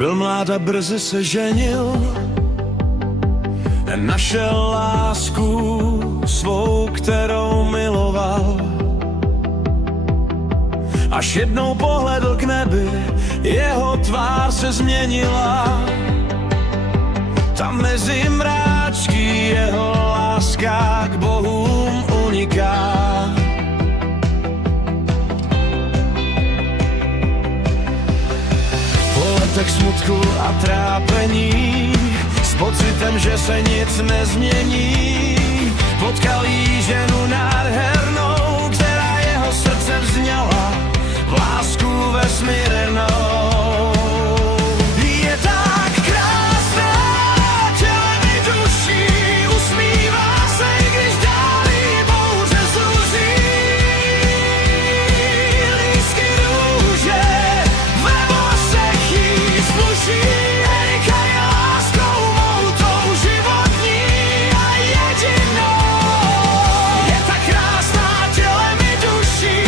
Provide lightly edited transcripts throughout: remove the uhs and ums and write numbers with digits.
Byl mlád a brzy se ženil, našel lásku svou, kterou miloval. Až jednou pohledl k nebi, jeho tvář se změnila. Tam mezi mráčky jeho láska k bohům uniká. Po letech smutku a trápení, s pocitem, že se nic nezmění, potkal jí ženu nádhernou, která jeho srdce vzňala v lásku vesmírnou. Je tak krásná, tělem i duší, usmívá se, i když dálí bouře zuří. Lístky růže ve vlasech jí sluší. Erika je láskou mou tou životní a jedinou. Je tak krásná, tělem i duší,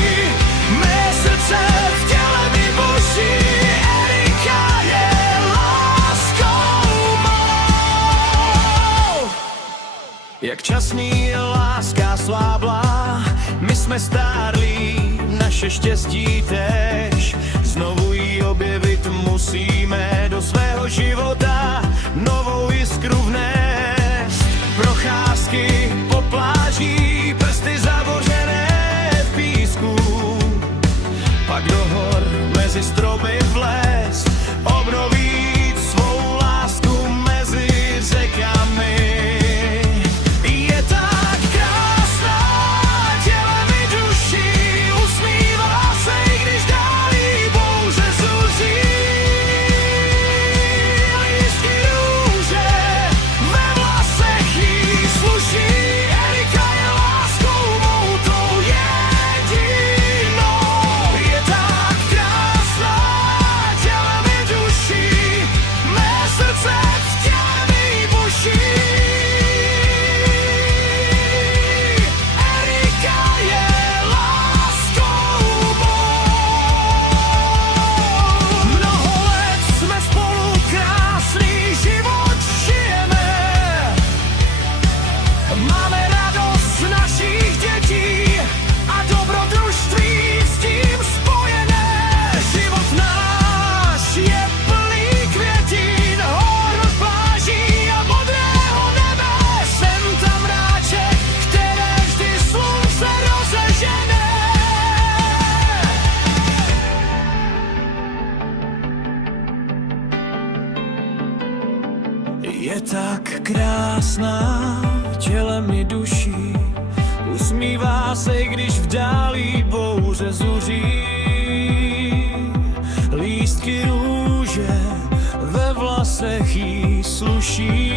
mé srdce v těle mi buší. Erika je láskou mou. Jak časný je láska sláblá, my jsme stárlí, naše štěstí též. Znovu ji objevit musíme, do svého života novou jiskru vnést. Procházky po pláží, prsty zabořené v písku, pak do hor mezi stromy vlézt, obnovit svou lásku mezi řekami. Je tak krásná, tělem i duší, usmívá se, i když dálí bouře zuří. Lístky růže ve vlasech jí sluší. Erika je láskou mou tou jedinou. Je tak krásná, tělem i duší, mé srdce v těle mi buší. Erika je láskou mou. Mnoho let jsme spolu krásný život žijeme. Máme radost našich dětí a dobrodružství s tím spojené. Život náš je plný květin, hor, pláží a modrého nebe. Sem tam mráček, které vždy slunce rozežene. Je tak krásná, tělem i duší, usmívá se, i když v dálí bouře zuří. Lístky růže ve vlasech jí sluší.